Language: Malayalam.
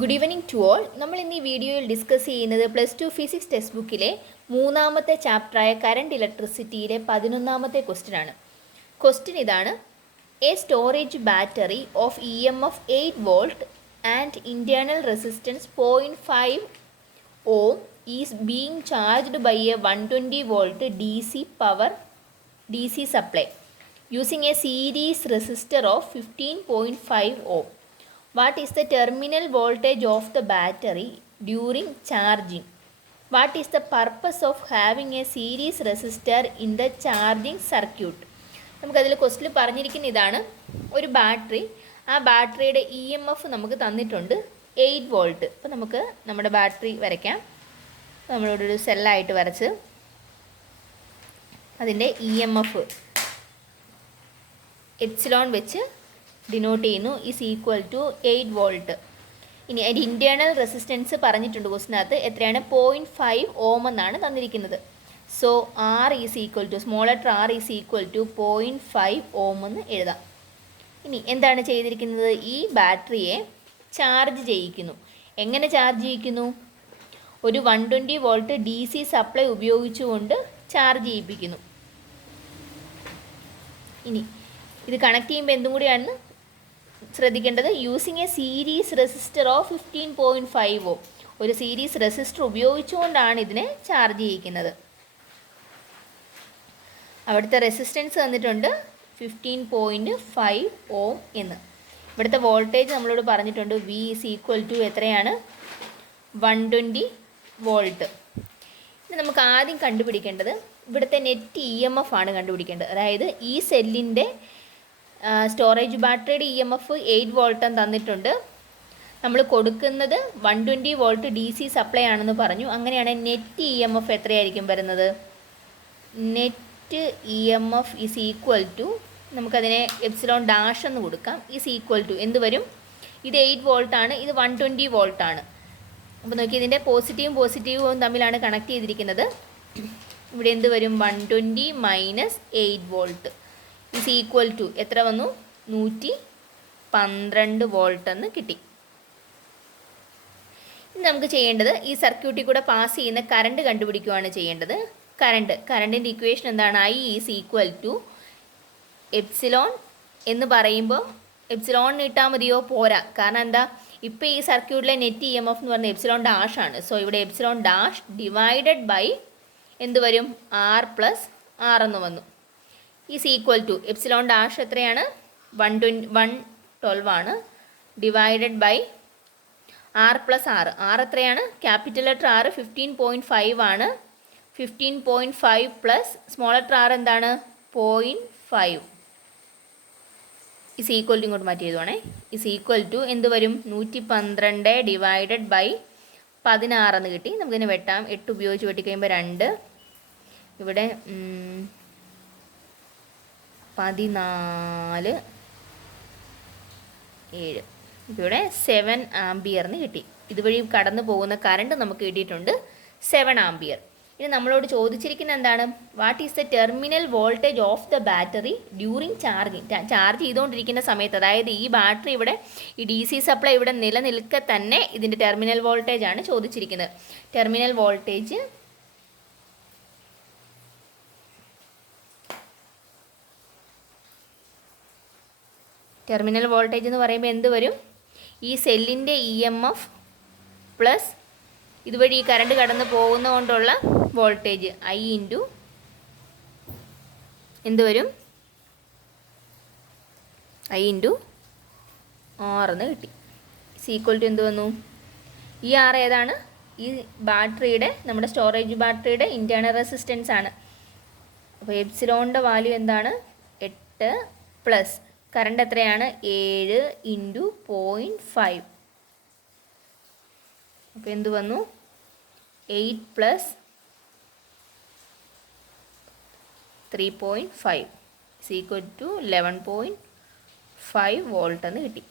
Good evening to all. നമ്മൾ ഇന്ന് ഈ വീഡിയോയിൽ ഡിസ്കസ് ചെയ്യുന്നത് +2 ഫിസിക്സ് ടെക്സ്റ്റ് ബുക്കിലെ 3-ാമത്തെ ചാപ്റ്ററായ കറണ്ട് ഇലക്ട്രിസിറ്റിയിലെ 11-ാമത്തെ ക്വസ്റ്റ്യൻ ആണ്. ക്വസ്റ്റ്യൻ ഇതാണ്: a storage battery of EMF 8 volt and internal resistance 0.5 ohm is being charged by a 120 volt DC supply using a series resistor of 15.5 ohm. What is the terminal voltage of the battery during charging? What is the purpose of having a series resistor in the charging circuit? നമുക്കതിൽ ക്വസ്റ്റിൽ പറഞ്ഞിരിക്കുന്ന ഇതാണ്: ഒരു ബാറ്ററി, ആ ബാറ്ററിയുടെ EMF നമുക്ക് തന്നിട്ടുണ്ട് 8 വോൾട്ട്. അപ്പോൾ നമുക്ക് നമ്മുടെ ബാറ്ററി വരയ്ക്കാം. നമ്മളോട് ഒരു സെല്ലായിട്ട് വരച്ച് അതിൻ്റെ EMF എപ്സിലോൺ വെച്ച് ഡിനോട്ട് ചെയ്യുന്നു. Is equal to 8 volt. ഇനി അതിൻ്റെ ഇൻറ്റേർണൽ റെസിസ്റ്റൻസ് പറഞ്ഞിട്ടുണ്ട് ക്വസ്റ്റിനകത്ത്. എത്രയാണ്? 0.5 ohm എന്നാണ് തന്നിരിക്കുന്നത്. So R is equal to, small letter R is equal to 0.5 ohm എന്ന് എഴുതാം. ഇനി എന്താണ് ചെയ്തിരിക്കുന്നത്? ഈ ബാറ്ററിയെ ചാർജ് ചെയ്യിക്കുന്നു. എങ്ങനെ ചാർജ് ചെയ്യിക്കുന്നു? ഒരു 120 വോൾട്ട് DC സപ്ലൈ ഉപയോഗിച്ചുകൊണ്ട് ചാർജ് ചെയ്യിപ്പിക്കുന്നു. ഇനി ഇത് കണക്ട് ചെയ്യുമ്പോൾ എന്തും കൂടിയാണ് ശ്രദ്ധിക്കേണ്ടത്? Using a series resistor of 15.5 ohm. ഒരു സീരീസ് റെസിസ്റ്റർ ഉപയോഗിച്ചുകൊണ്ടാണ് ഇതിനെ ചാർജ് ചെയ്യിക്കുന്നത്. അവിടുത്തെ റെസിസ്റ്റൻസ് തന്നിട്ടുണ്ട് 15.5 ohm എന്ന്. ഇവിടുത്തെ വോൾട്ടേജ് നമ്മളോട് പറഞ്ഞിട്ടുണ്ട് V ഈസ് ഈക്വൽ ടു എത്രയാണ്? 120 വോൾട്ട്. ഇനി നമുക്ക് ആദ്യം കണ്ടുപിടിക്കേണ്ടത് ഇവിടുത്തെ നെറ്റ് EMF ആണ് കണ്ടുപിടിക്കേണ്ടത്. അതായത് ഈ സെല്ലിൻ്റെ സ്റ്റോറേജ് ബാറ്ററിയുടെ EMF 8 വോൾട്ട് തന്നിട്ടുണ്ട്. നമ്മൾ കൊടുക്കുന്നത് 120 വോൾട്ട് DC സപ്ലൈ ആണെന്ന് പറഞ്ഞു. അങ്ങനെയാണ് നെറ്റ് EMF എത്രയായിരിക്കും വരുന്നത്? Net EMF is equal to, നമുക്കതിനെ എപ്സിലോൺ ഡാഷ് എന്ന് കൊടുക്കാം. ഈസ് ഈക്വൽ ടു എന്ത് വരും? ഇത് 8 വോൾട്ടാണ്, ഇത് 120 വോൾട്ടാണ്. അപ്പോൾ നോക്കി, ഇതിൻ്റെ പോസിറ്റീവും തമ്മിലാണ് കണക്ട് ചെയ്തിരിക്കുന്നത്. ഇവിടെ എന്ത് വരും? 120 minus 8 volt is equal to എത്ര വന്നു? 112 വോൾട്ട് എന്ന് കിട്ടി. ഇനി നമുക്ക് ചെയ്യേണ്ടത് ഈ സർക്യൂട്ടിൽ കൂടെ പാസ് ചെയ്യുന്ന കറണ്ട് കണ്ടുപിടിക്കുകയാണ് ചെയ്യേണ്ടത്. കറണ്ടിൻ്റെ ഇക്വേഷൻ എന്താണ്? I is equal to epsilon എന്ന് പറയുമ്പോൾ എപ്സിലോൺ ഇട്ടാൽ മതിയോ? പോരാ. കാരണം എന്താ? ഇപ്പോൾ ഈ സർക്യൂട്ടിലെ നെറ്റ് EMF എന്ന് പറഞ്ഞാൽ എപ്സിലോൺ ഡാഷ് ആണ്. സോ ഇവിടെ എപ്സിലോൺ ഡാഷ് ഡിവൈഡഡ് ബൈ എന്ത് വരും? R പ്ലസ് R എന്ന് വന്നു. Is equal to epsilon dash എത്രയാണ്? 112 ആണ്. Divided by R plus R എത്രയാണ്? ക്യാപിറ്റൽ ലെറ്റർ R 15.5 ആണ്. 15.5 പ്ലസ് സ്മോൾ ലെറ്റർ R എന്താണ്? 0.5. ഈസ് ഈക്വൽ ടു ഇങ്ങോട്ട് മാറ്റി എഴുതുവാണേ. ഈസ് ഈക്വൽ ടു എന്ത് വരും? 112 ഡിവൈഡഡ് ബൈ 16 എന്ന് കിട്ടി. നമുക്കിതിനെ വെട്ടാം. 8 ഉപയോഗിച്ച് വെട്ടിക്കഴിയുമ്പോൾ 2, ഇവിടെ 14, 7. ഇപ്പോൾ ഇവിടെ 7 ആംപിയർ എന്ന് കിട്ടി. ഇതുവഴി കടന്നു പോകുന്ന കറണ്ട് നമുക്ക് കിട്ടിയിട്ടുണ്ട് 7 ആംപിയർ. ഇനി നമ്മളോട് ചോദിച്ചിരിക്കുന്നത് എന്താണ്? What is the terminal voltage of the battery during charging? Charge ചെയ്തുകൊണ്ടിരിക്കുന്ന സമയത്ത്, അതായത് ഈ ബാറ്ററി ഇവിടെ ഈ DC സപ്ലൈ ഇവിടെ നിലനിൽക്കെ തന്നെ ഇതിൻ്റെ ടെർമിനൽ വോൾട്ടേജ് ആണ് ചോദിച്ചിരിക്കുന്നത്. ടെർമിനൽ വോൾട്ടേജ് എന്ന് പറയുമ്പോൾ എന്ത് വരും? ഈ സെല്ലിൻ്റെ EMF പ്ലസ് ഇതുവഴി ഈ കറണ്ട് കടന്ന് പോകുന്നതുകൊണ്ടുള്ള വോൾട്ടേജ് I ഇൻറ്റു എന്ത് വരും? I ഇൻറ്റു R എന്ന് കിട്ടി. ഈക്വൽ ടു എന്ത് വന്നു? ഈ R ഏതാണ്? ഈ ബാറ്ററിയുടെ, നമ്മുടെ സ്റ്റോറേജ് ബാറ്ററിയുടെ ഇൻറ്റേർണൽ റെസിസ്റ്റൻസ് ആണ്. അപ്പോൾ എപ്സിലോണിൻ്റെ വാല്യൂ എന്താണ്? 8 പ്ലസ് കറണ്ട് എത്രയാണ്? 7 ഇൻറ്റു 0.5. അപ്പോൾ എന്ത് വന്നു? 8 plus 3.5 is equal to 11.5 volt എന്ന് കിട്ടി.